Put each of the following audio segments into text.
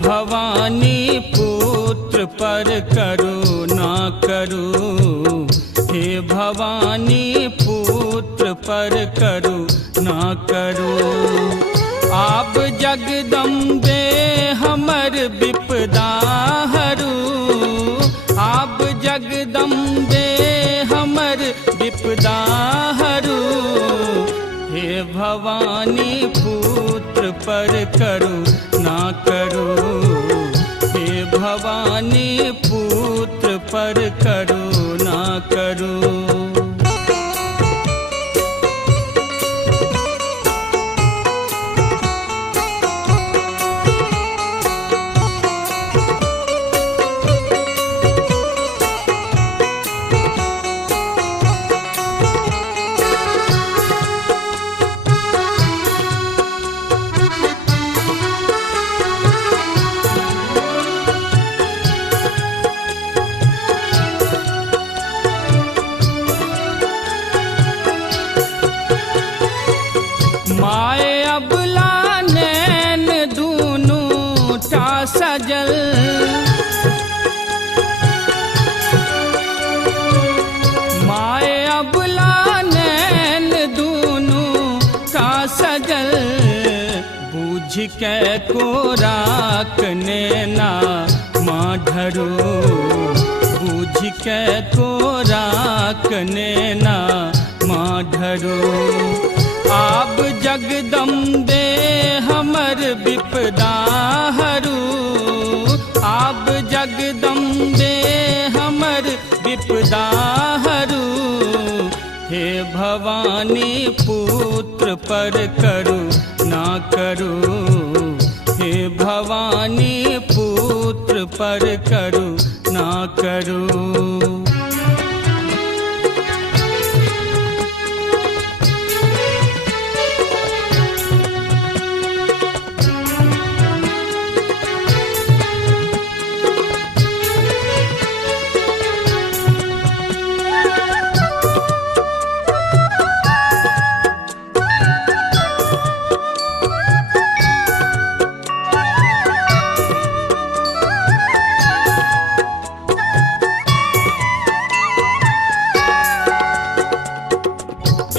भवानी पुत्र पर करुणा करो, हे भवानी पुत्र पर करुणा करो। आप जगदम्बे हमर विपदा हरू, आप जगदम्बे हमर विपदा हरू। हे भवानी पुत्र पर करुणा करो, हे भवानी पुत्र पर करुणा करो। सजल माए अबला नैन दूनू का सजल, बूझ के को राखने ना माँ ढरो, बूझ के को राखने ना माँ ढरो। आप जगदम्बे हमर विपदा हरू, आप जगदम्बे हमर विपदा हरू। हे भवानी पुत्र पर करुणा करो, हे भवानी पुत्र पर करुणा करो।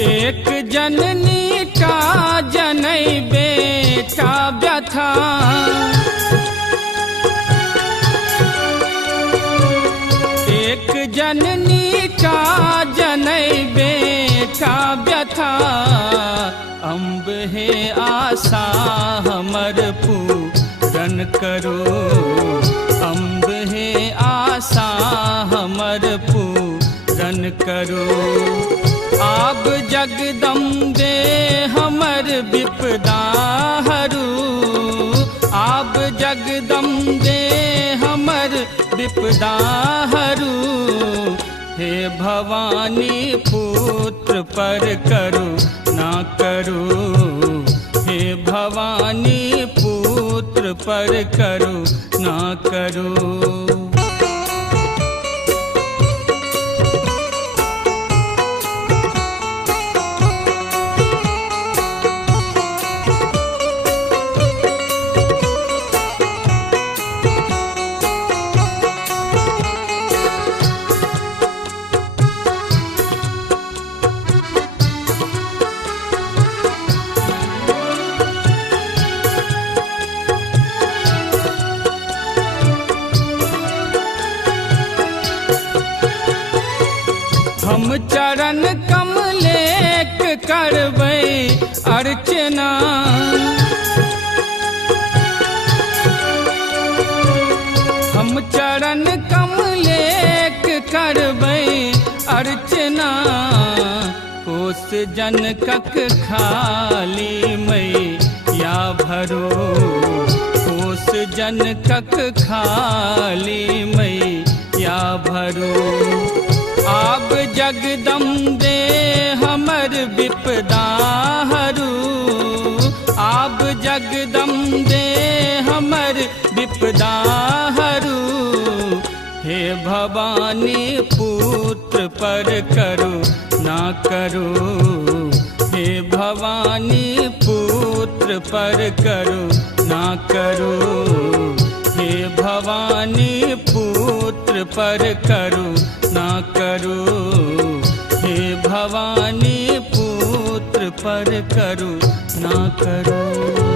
एक जननी का जनई बेटा व्यथा, एक जननी का जनई बेटा व्यथा। अम्ब है आशा हमर पूरन करो, अम्ब है आशा हमर पूरन करो। आप जगदम्बे हमर विपदा हरू, आप जगदम्बे हमर विपदा हरू। हे भवानी पुत्र पर करुणा करो, हे भवानी पुत्र पर करुणा करो। हम चरण कमलेक करबै अर्चना, हम चरण कमलेक करबै अर्चना कोस जनकक खाली मैया भरो कोस जनकक खाली मैया भरो आब जगदम्बे हमर विपदा हरू आब जगदम्बे हमर विपदा हरू हे भवानी पुत्र पर करो ना करो हे भवानी पुत्र पर करो ना करो हे भवानी पुत्र पर करो ना करो हे भवानी पुत्र पर करो ना करो।